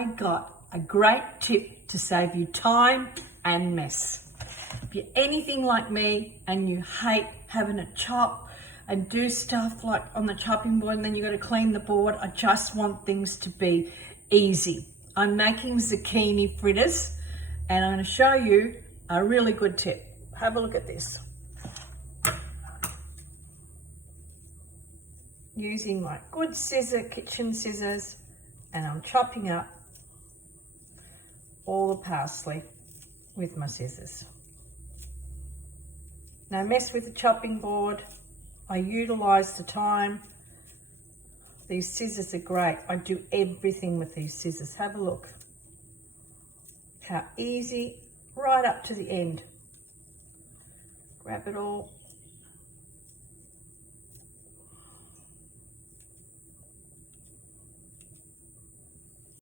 I got a great tip to save you time and mess. If you're anything like me and you hate having to chop and do stuff like on the chopping board and then you got to clean the board, I just want things to be easy. I'm making zucchini fritters and I'm going to show you a really good tip. Have a look at this. Using my good kitchen scissors, and I'm chopping up all the parsley with my scissors. Now mess with the chopping board. I utilise the time. These scissors are great. I do everything with these scissors. Have a look. How easy, right up to the end. Grab it all.